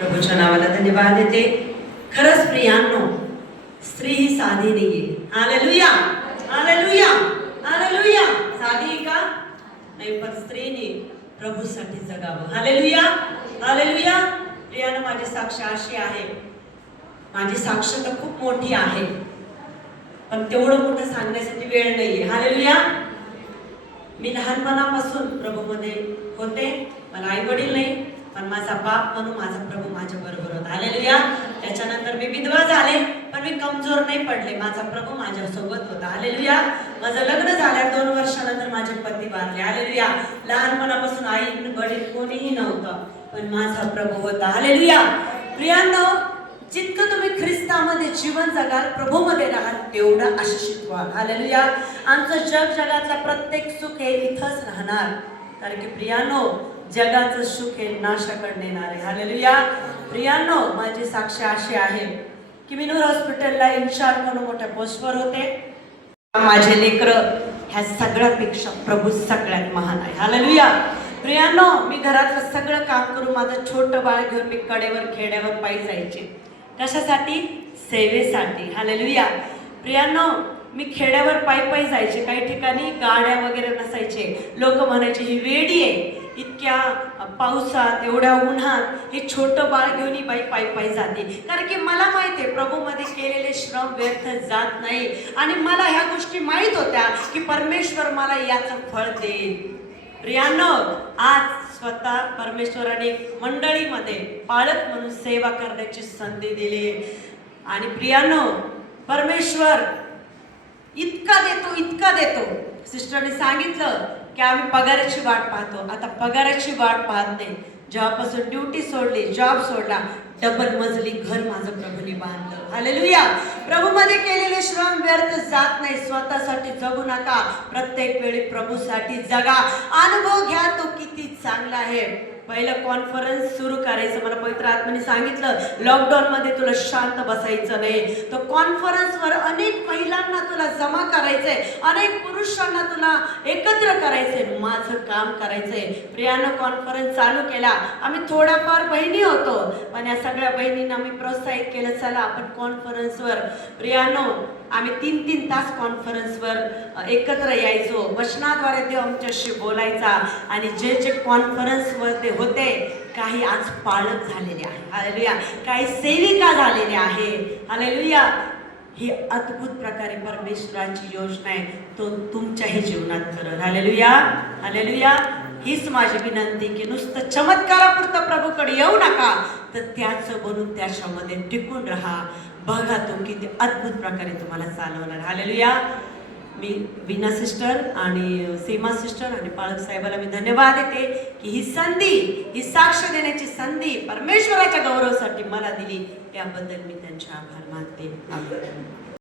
प्रभूच्या नावाला धन्यवाद देते. खरंच प्रियांनो, स्त्री ही साधी नाहीये. Hallelujah, hallelujah, hallelujah. साधी का नाही, पण स्त्रीने प्रभूसाठी जगावं. Hallelujah, hallelujah. प्रियांनो, माझी साक्ष अशी आहे, माझी साक्ष तर खूप मोठी आहे, पण तेवढं मोठं सांगण्यासाठी वेळ नाहीये. हालेलुया. मी लहानपणापासून प्रभूमध्ये होते. मला आई वडील नाही, पण माझा बाप म्हणून माझा प्रभू माझ्या बरोबर होता. हालेलुया. त्याच्यानंतर मी विधवा झाले, पण मी कमजोर नाही पडले. माझा प्रभू माझ्या सोबत होता. हालेलुया. माझं लग्न झाल्या 2 वर्षानंतर माझे पती वारले. हालेलुया. लहानपणापासून आई वडील कोणीही नव्हतं, पण माझा प्रभू होता. हालेलुया. प्रियांनो, जितकं तुम्ही ख्रिस्तामध्ये जीवन जगाल, प्रभूमध्ये राहाल, तेवढं आशिषित व्हाल. हालेलुया. आमचं जगातला प्रत्येक सुख हे इथंच राहणार, कारण की प्रियांनो, जगाचं सुख हे नाशाकडे नेणार आहे. हालेलुया. प्रियांनो, माझी साक्ष अशी आहे की मी नूर हॉस्पिटलला इन्चार्ज म्हणून मोठ्या पोस्टवर होते. माझे लेकरं ह्या सगळ्यापेक्षा प्रभू सगळ्यात महान आहे. हालेलुया. प्रियांनो, मी घरातलं सगळं काम करून माझं छोटं बाळ घेऊन मी कडेवर खेड्यावर पायी जायचे. कशासाठी? सेवेसाठी. हालेलुया. प्रियांनो, मी खेड्यावर पायी जायचे. काही ठिकाणी गाड्या वगैरे नसायचे. लोक म्हणायचे ही वेडी आहे, इतक्या पावसात एवढ्या उन्हात हे छोटं बाळ घेऊन ही बाई पायी जाते. कारण की मला माहिती आहे प्रभूमध्ये केलेले श्रम व्यर्थ जात नाही, आणि मला ह्या गोष्टी माहीत होत्या की परमेश्वर मला याचं फळ देईल. प्रियांनो, आज स्वतः परमेश्वराने मंडळीमध्ये पालक म्हणून सेवा करण्याची संधी दिली. आणि प्रियांनो, परमेश्वर इतका देतो, इतका देतो. सिस्टरने सांगितलं की आम्ही पगाराची वाट पाहतो. आता पगाराची वाट पाहत नाही. जेव्हापासून ड्युटी सोडली, जॉब सोडला, डबल मजली घर माझं प्रभूने बांधलं. हालेलुया. प्रभूमध्ये केलेले श्रम व्यर्थ जात नाही. स्वतःसाठी जगू नका, प्रत्येक वेळी प्रभूसाठी जगा. अनुभव घ्या तो किती चांगला आहे. पहिलं कॉन्फरन्स सुरू करायचं, मला पवित्र आत्म्याने सांगितलं लॉकडाऊनमध्ये तुला शांत बसायचं नाही. तो कॉन्फरन्सवर अनेक महिलांना तुला जमा करायचंय, अनेक पुरुषांना तुला एकत्र करायचंय, माझं काम करायचंय. प्रियानं कॉन्फरन्स चालू केला. आम्ही थोड्याफार बहिणी होतो, पण या सगळ्या बहिणींना मी प्रोत्साहित केलं, चला आपण कॉन्फरन्सवर. प्रियानो, आम्ही 3-3 तास कॉन्फरन्सवर एकत्र यायचो. वचनाद्वारे देव आमच्याशी बोलायचा. आणि जे जे कॉन्फरन्सवर ते होते, काही आज पालक झालेले आहे. हालेलुया. काही सेविका झालेले आहे. हालेलुया. ही अद्भुत प्रकारे परमेश्वराची योजना आहे, तो तुमच्याही जीवनात करल. Hallelujah, hallelujah. हीच माझी विनंती की नुसतं चमत्कारापुरतं प्रभूकडे येऊ नका, तर त्याचं बनून त्याच्यामध्ये टिकून राहा. बघा तो किती अद्भुत प्रकारे तुम्हाला चालवणार. हालेलुया. मी बीना सिस्टर आणि सीमा सिस्टर आणि पाळक साहेबाला मी धन्यवाद देते की ही संधी, ही साक्ष देण्याची संधी परमेश्वराच्या गौरवासाठी मला दिली. याबद्दल मी त्यांचे आभार मानते.